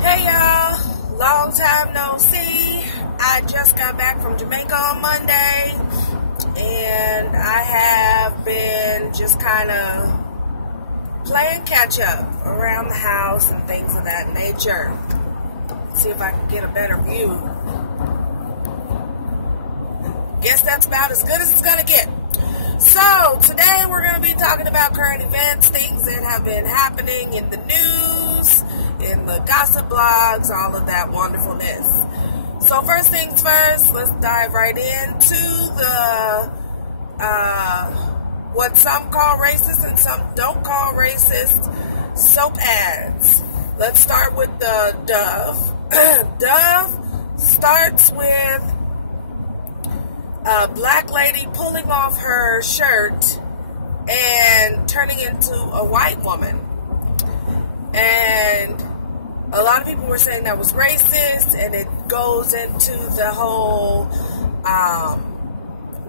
Hey y'all, long time no see. I just got back from Jamaica on Monday, and I have been just kind of playing catch up around the house and things of that nature. See if I can get a better view. Guess that's about as good as it's gonna get. So today we're gonna be talking about current events, things that have been happening in the news, in the gossip blogs, all of that wonderfulness. So first things first, let's dive right into the what some call racist and some don't call racist soap ads. Let's start with the Dove. Dove starts with a black lady pulling off her shirt and turning into a white woman. And a lot of people were saying that was racist, and it goes into the whole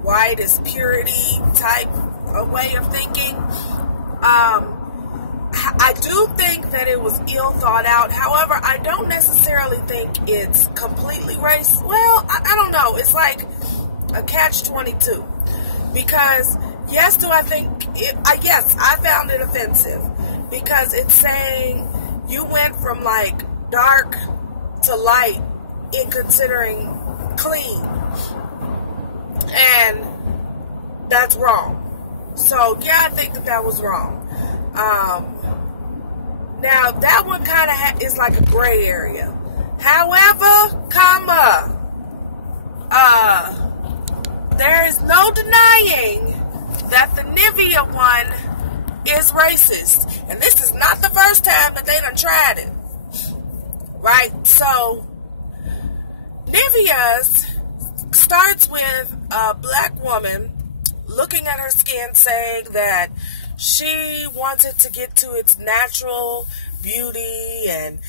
white is purity type of way of thinking. I do think that it was ill thought out. However, I don't necessarily think it's completely racist. Well, I don't know. It's like a catch-22. Because, yes, do I think it... yes, I found it offensive. Because it's saying you went from, like, dark to light in considering clean. And that's wrong. So, yeah, I think that was wrong. Now, that one kind of is like a gray area. However, there is no denying that the Nivea one is racist. And this is not the first time that they done tried it. Right? So, Nivea's starts with a black woman looking at her skin, saying that she wanted to get to its natural beauty, and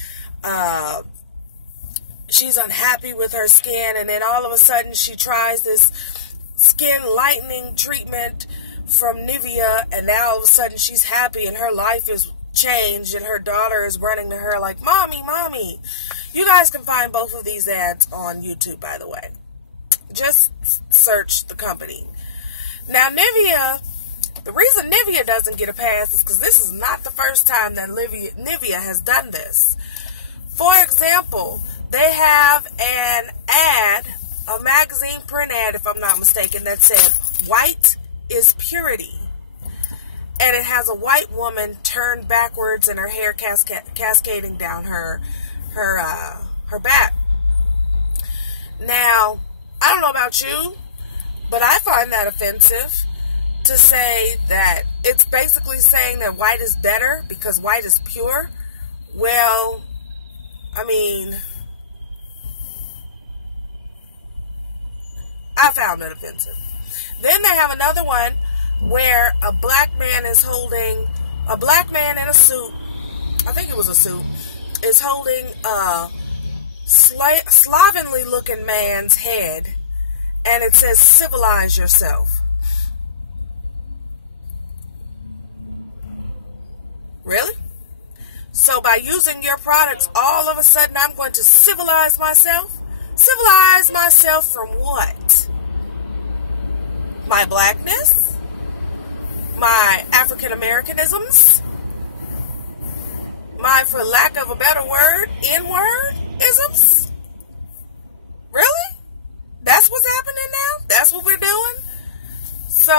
she's unhappy with her skin, and then all of a sudden she tries this skin lightening treatment from Nivea, and now all of a sudden she's happy and her life is changed, and her daughter is running to her like, Mommy. You guys can find both of these ads on YouTube, by the way. Just search the company. Now, Nivea, the reason Nivea doesn't get a pass is because this is not the first time that Nivea has done this. For example, they have an ad, a magazine print ad, if I'm not mistaken, that said, "White is purity." And it has a white woman turned backwards and her hair cascading down her back. Now, I don't know about you, but I find that offensive to say that it's basically saying that white is better because white is pure. Well, I mean, I found it offensive. Then they have another one where a black man in a suit, I think it was a suit, is holding a slovenly looking man's head, and it says, "Civilize yourself." Really? So by using your products, all of a sudden I'm going to civilize myself? Civilize myself from what? My blackness? My African Americanisms? My, for lack of a better word, N-word isms? Really? That's what's happening now? That's what we're doing? So,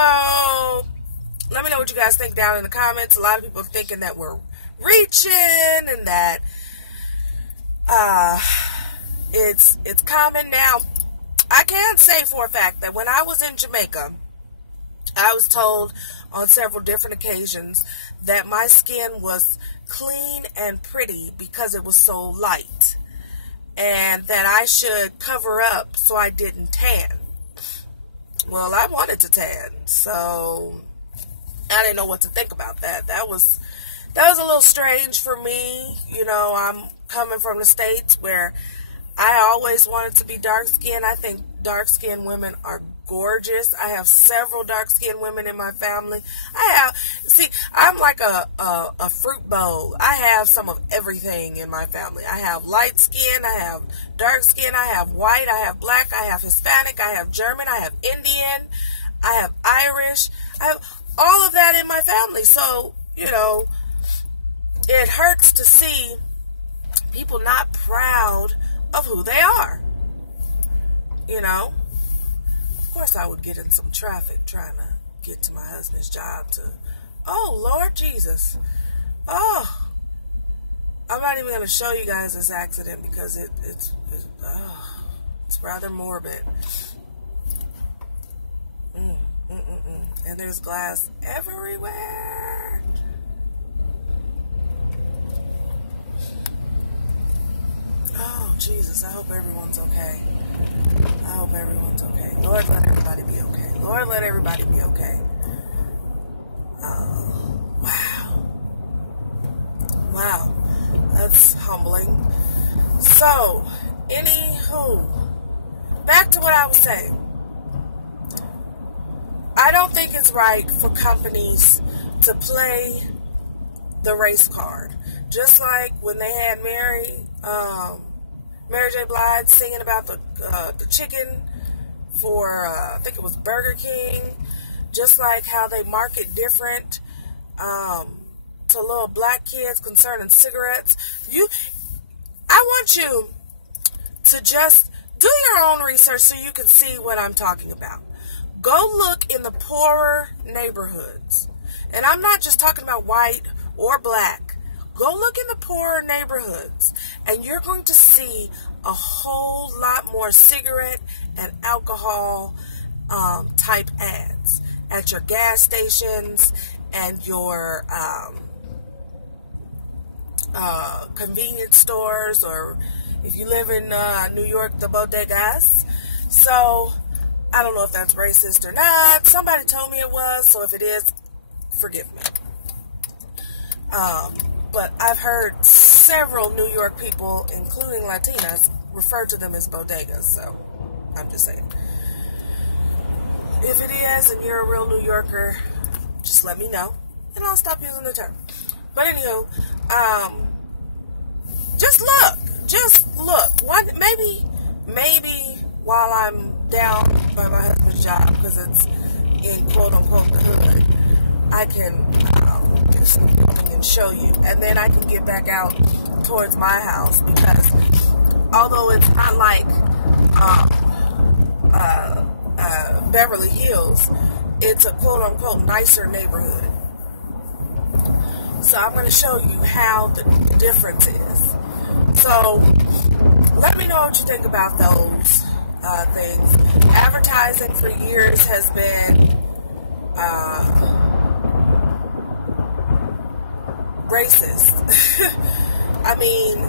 let me know what you guys think down in the comments. A lot of people are thinking that we're reaching and that it's common. Now, I can say for a fact that when I was in Jamaica, I was told on several different occasions that my skin was clean and pretty because it was so light, and that I should cover up so I didn't tan. Well, I wanted to tan, so I didn't know what to think about that. That was a little strange for me. You know, I'm coming from the States where I always wanted to be dark skinned. I think dark skinned women are gorgeous. I have several dark-skinned women in my family. I'm like a fruit bowl. I have some of everything in my family. I have light skin, I have dark skin, I have white, I have black, I have Hispanic, I have German, I have Indian, I have Irish. I have all of that in my family. So, it hurts to see people not proud of who they are. Of course I would get in some traffic trying to get to my husband's job oh, Lord Jesus. Oh, I'm not even going to show you guys this accident because it's rather morbid. And there's glass everywhere. Oh, Jesus, I hope everyone's okay. I hope everyone's okay. Lord, let everybody be okay. Lord, let everybody be okay. Wow. Wow. That's humbling. So, anywho, back to what I was saying. I don't think it's right for companies to play the race card. Just like when they had Mary J. Blige singing about the chicken for, I think it was Burger King. Just like how they market different to little black kids concerning cigarettes. I want you to just do your own research so you can see what I'm talking about. Go look in the poorer neighborhoods. And I'm not just talking about white or black. Go look in the poorer neighborhoods, and you're going to see a whole lot more cigarette and alcohol type ads at your gas stations and your convenience stores, or if you live in New York, the bodegas. So I don't know if that's racist or not. Somebody told me it was, so if it is, forgive me. But I've heard several New York people, including Latinas, refer to them as bodegas, so I'm just saying. If it is and you're a real New Yorker, just let me know, and I'll stop using the term. But anywho, just look. Maybe while I'm down by my husband's job, because it's in quote-unquote the hood, I can just and show you, and then I can get back out towards my house, because although it's not like Beverly Hills, it's a quote-unquote nicer neighborhood. So I'm going to show you how the difference is. So let me know what you think about those things. Advertising for years has been racist. I mean,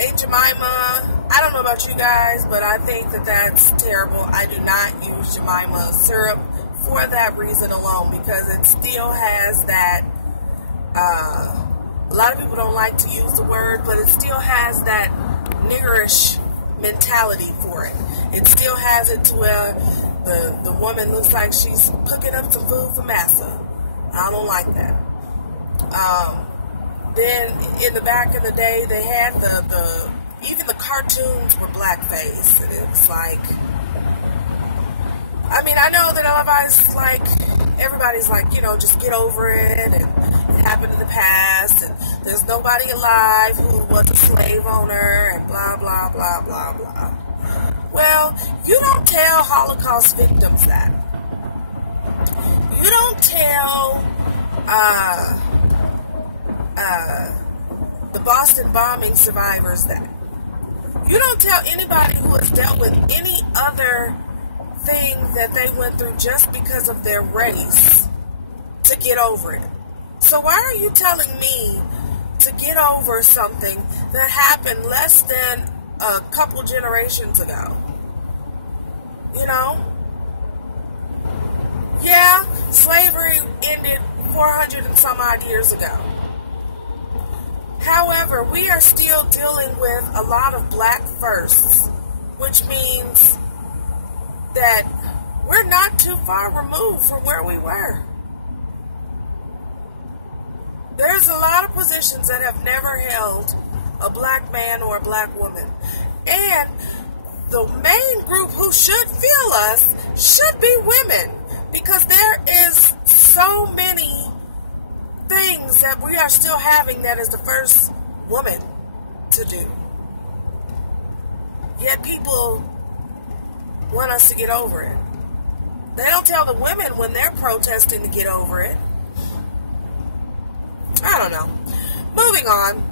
Aunt Jemima, I don't know about you guys, but I think that that's terrible. I do not use Jemima syrup for that reason alone, because it still has that, a lot of people don't like to use the word, but it still has that niggerish mentality for it. It still has it to where the woman looks like she's cooking up some food for massa. I don't like that. Then in the back of the day, they had even the cartoons were blackface, and it was like, I mean, I know that everybody's like, just get over it, and it happened in the past, and there's nobody alive who was a slave owner, and blah, blah, blah, blah, blah. Well, you don't tell Holocaust victims that. You don't tell the Boston bombing survivors that. You don't tell anybody who has dealt with any other thing that they went through just because of their race to get over it. So why are you telling me to get over something that happened less than a couple generations ago? Yeah, slavery ended 400 and some odd years ago. However, we are still dealing with a lot of black firsts, which means that we're not too far removed from where we were. There's a lot of positions that have never held a black man or a black woman. And the main group who should feel us should be women, because there is so many things that we are still having that is the first woman to do. Yet people want us to get over it. They don't tell the women when they're protesting to get over it. I don't know. Moving on.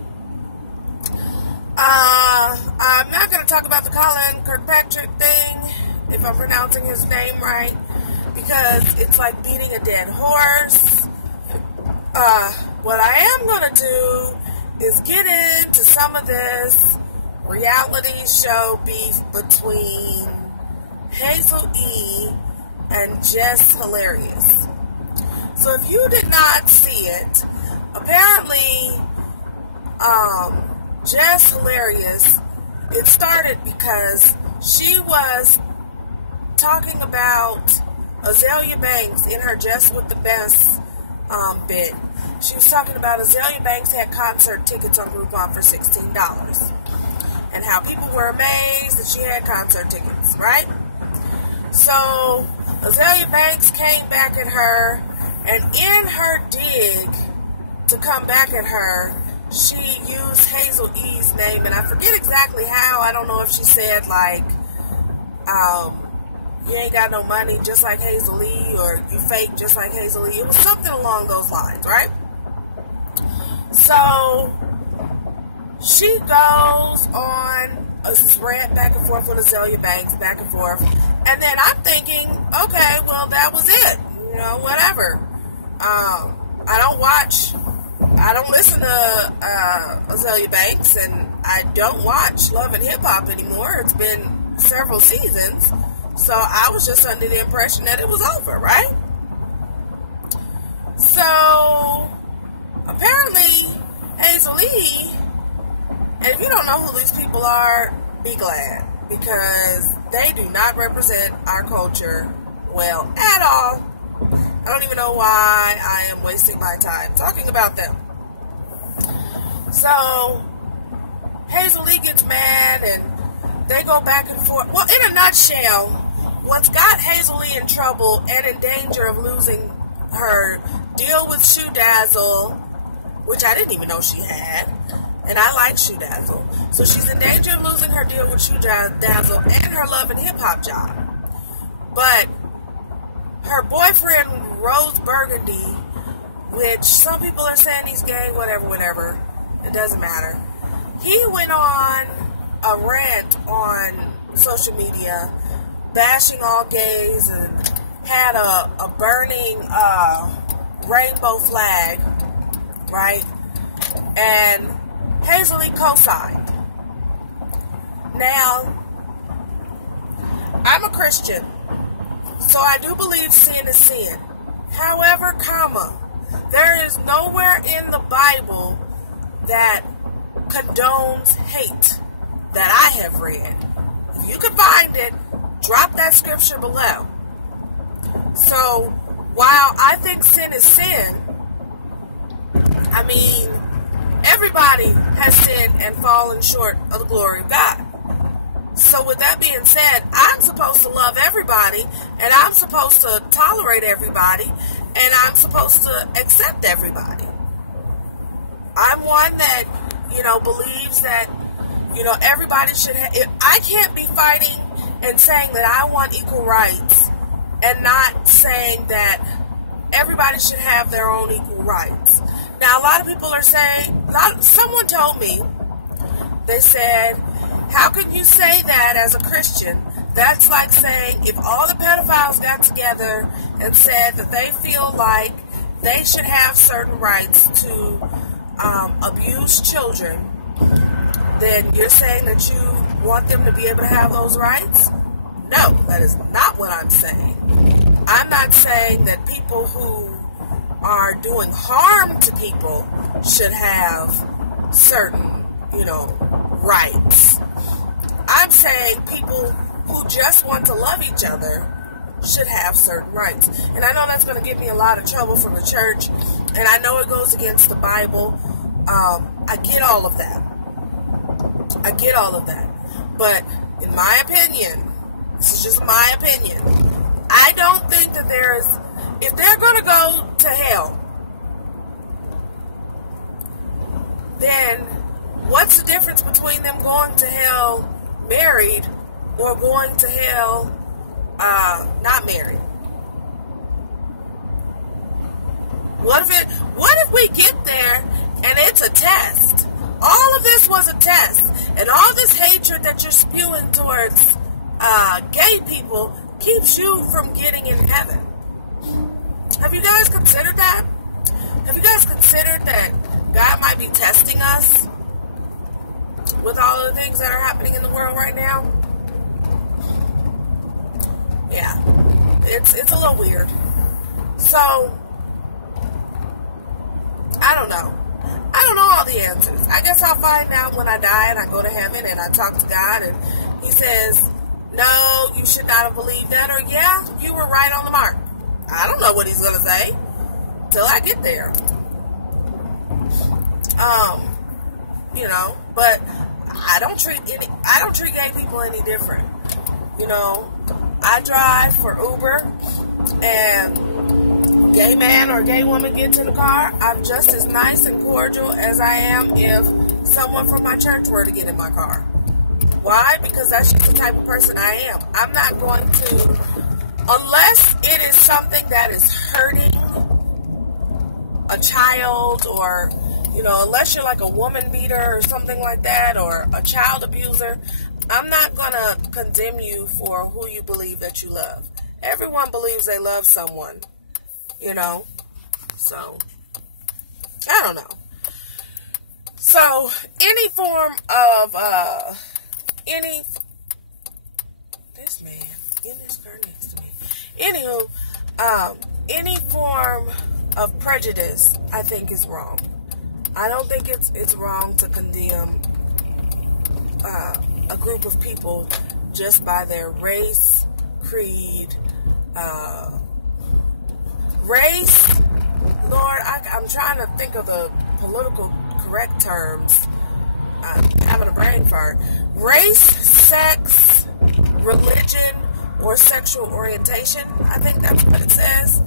I'm not going to talk about the Colin Kirkpatrick thing, if I'm pronouncing his name right, because it's like beating a dead horse. What I am going to do is get into some of this reality show beef between Hazel E. and Jess Hilarious. So if you did not see it, apparently, Jess Hilarious, it started because she was talking about Azalea Banks in her Just With The Best bit. She was talking about Azalea Banks had concert tickets on Groupon for $16. And how people were amazed that she had concert tickets, right? So, Azalea Banks came back at her, and in her dig to come back at her, she used Hazel E's name, and I forget exactly how. I don't know if she said, like, you ain't got no money just like Hazel E, or you fake just like Hazel E. It was something along those lines, right? So, she goes on this rant back and forth with Azalea Banks, back and forth, and then I'm thinking, okay, well, that was it. You know, whatever. I don't listen to Azalea Banks, and I don't watch Love and Hip Hop anymore. It's been several seasons, so I was just under the impression that it was over, right? So, apparently, Hazel E., and if you don't know who these people are, be glad, because they do not represent our culture well at all. I don't even know why I am wasting my time talking about them. So, Hazel E gets mad, and they go back and forth. Well, in a nutshell, what's got Hazel E in trouble and in danger of losing her deal with Shoe Dazzle, which I didn't even know she had, and I like Shoe Dazzle. So she's in danger of losing her deal with Shoe Dazzle and her Love and Hip Hop job. But her boyfriend, Rose Burgundy, which some people are saying he's gay, whatever, it doesn't matter. He went on a rant on social media, bashing all gays, and had a burning rainbow flag, right? And Hazel E co-signed. Now, I'm a Christian, so I do believe sin is sin. However, there is nowhere in the Bible that condones hate that I have read. If you can find it, drop that scripture below. So, while I think sin is sin, I mean, everybody has sinned and fallen short of the glory of God. So with that being said, I'm supposed to love everybody, and I'm supposed to tolerate everybody, and I'm supposed to accept everybody. I'm one that, believes that, everybody should have... I can't be fighting and saying that I want equal rights and not saying that everybody should have their own equal rights. Now, a lot of people are saying... someone told me, they said, how could you say that as a Christian? That's like saying if all the pedophiles got together and said that they feel like they should have certain rights to abuse children, then you're saying that you want them to be able to have those rights? No, that is not what I'm saying. I'm not saying that people who are doing harm to people should have certain, rights. I'm saying people who just want to love each other should have certain rights. And I know that's going to get me a lot of trouble from the church, and I know it goes against the Bible. I get all of that. I get all of that. But in my opinion, this is just my opinion, I don't think that if they're going to go to hell, then what's the difference between them going to hell married or going to hell not married? What if we get there and it's a test? All of this was a test, and all this hatred that you're spewing towards gay people keeps you from getting in heaven. Have you guys considered that? Have you guys considered that God might be testing us with all of the things that are happening in the world right now? Yeah, it's a little weird. So, I don't know. I don't know all the answers. I guess I'll find out when I die and I go to heaven and I talk to God and He says, no, you should not have believed that, or yeah, you were right on the mark. I don't know what He's going to say till I get there. But I don't treat gay people any different. I drive for Uber, and gay man or gay woman gets in the car, I'm just as nice and cordial as I am if someone from my church were to get in my car. Why? Because that's just the type of person I am. I'm not going to, unless it is something that is hurting a child, or unless you're like a woman beater or something like that, or a child abuser, I'm not going to condemn you for who you believe that you love. Everyone believes they love someone, so I don't know. So any form of this man in this car next to me. Anywho, any form of prejudice, I think, is wrong. I don't think it's wrong to condemn a group of people just by their race, creed, race. Lord, I'm trying to think of the political correct terms. I'm having a brain fart. Race, sex, religion, or sexual orientation. I think that's what it says.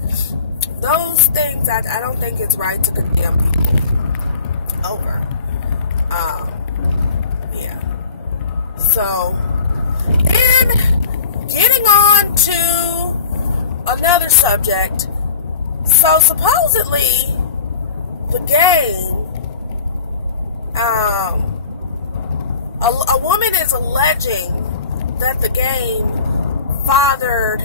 Those things, I don't think it's right to condemn people over. Yeah. So, and getting on to another subject. So supposedly, the game, a woman is alleging that the game fathered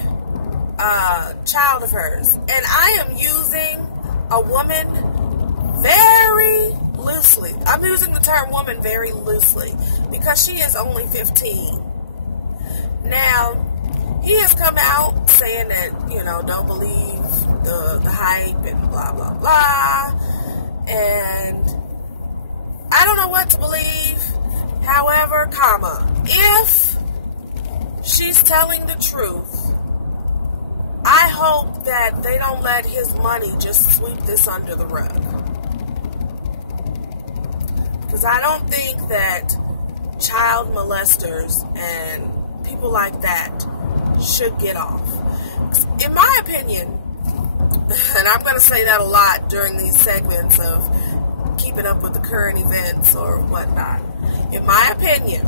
a child of hers. And I am using a woman very loosely. I'm using the term woman very loosely because she is only 15. Now, he has come out saying that, don't believe the hype and blah, blah, blah. And I don't know what to believe. However, if she's telling the truth, I hope that they don't let his money just sweep this under the rug. Because I don't think that child molesters and people like that should get off. In my opinion, and I'm going to say that a lot during these segments of keeping up with the current events or whatnot. In my opinion,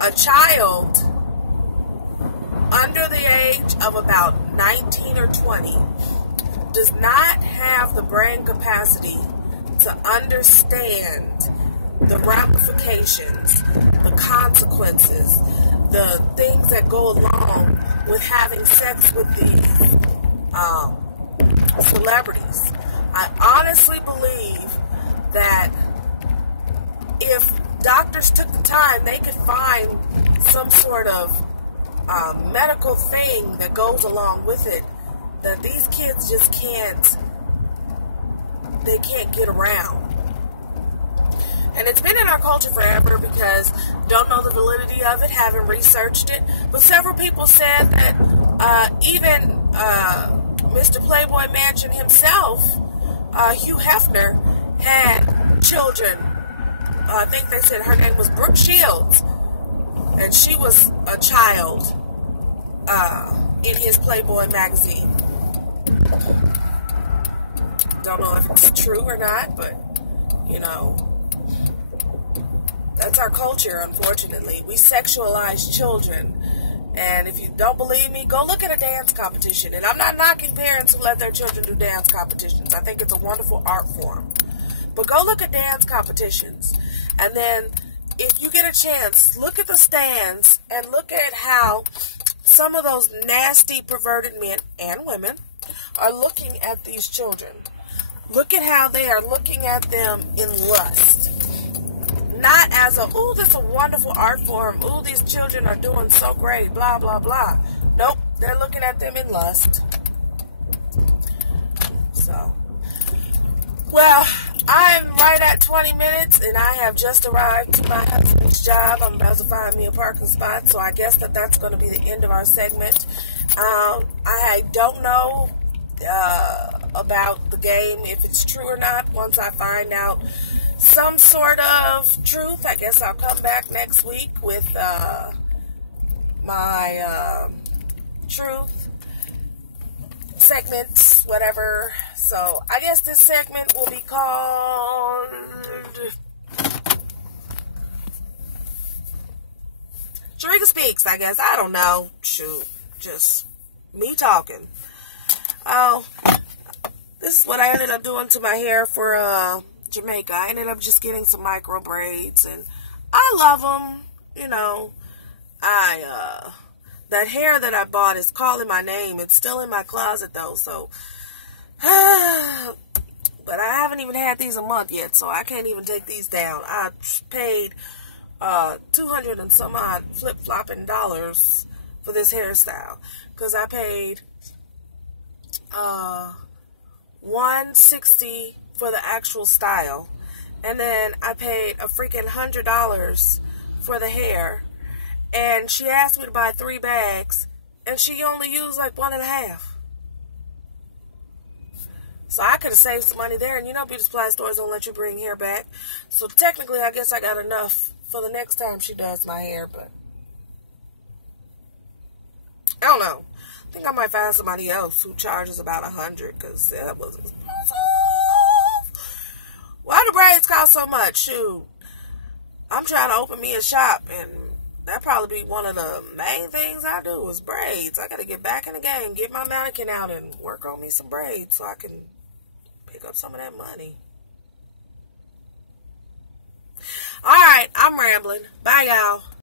a child under the age of about 19 or 20 does not have the brain capacity to understand the ramifications, the consequences, the things that go along with having sex with these celebrities. I honestly believe that if doctors took the time, they could find some sort of medical thing that goes along with it that these kids just can't get around. And it's been in our culture forever because don't know the validity of it, haven't researched it. But several people said that even Mr. Playboy Mansion himself, Hugh Hefner, had children. I think they said her name was Brooke Shields. And she was a child in his Playboy magazine. Don't know if it's true or not, but, that's our culture, unfortunately. We sexualize children. And if you don't believe me, go look at a dance competition. And I'm not knocking parents who let their children do dance competitions. I think it's a wonderful art form. But go look at dance competitions. And then, if you get a chance, look at the stands and look at how some of those nasty, perverted men and women are looking at these children. Look at how they are looking at them in lust. Not as ooh, this is a wonderful art form. Ooh, these children are doing so great, blah, blah, blah. Nope, they're looking at them in lust. So, well, I'm right at 20 minutes, and I have just arrived to my husband's job. I'm about to find me a parking spot, so I guess that's going to be the end of our segment. I don't know about the game, if it's true or not. Once I find out some sort of truth, I guess I'll come back next week with my truth segments, whatever. So I guess this segment will be called Sharika Speaks, I guess. I don't know. Shoot. Just me talking. Oh, this is what I ended up doing to my hair for Jamaica. I ended up just getting some micro braids, and I love them. That hair that I bought is calling my name. It's still in my closet though, so but I haven't even had these a month yet, so I can't even take these down. I paid $200 and some odd flip-flopping dollars for this hairstyle, because I paid $160 for the actual style, and then I paid a freaking $100 for the hair, and she asked me to buy 3 bags, and she only used like 1.5. So I could have saved some money there, and beauty supply stores don't let you bring hair back. So technically, I guess I got enough for the next time she does my hair, but I don't know. I think I might find somebody else who charges about $100, because that was expensive. Why do braids cost so much? Shoot. I'm trying to open me a shop, and that'd probably be one of the main things I do is braids. I got to get back in the game, get my mannequin out, and work on me some braids so I can pick up some of that money. All right, I'm rambling. Bye, y'all.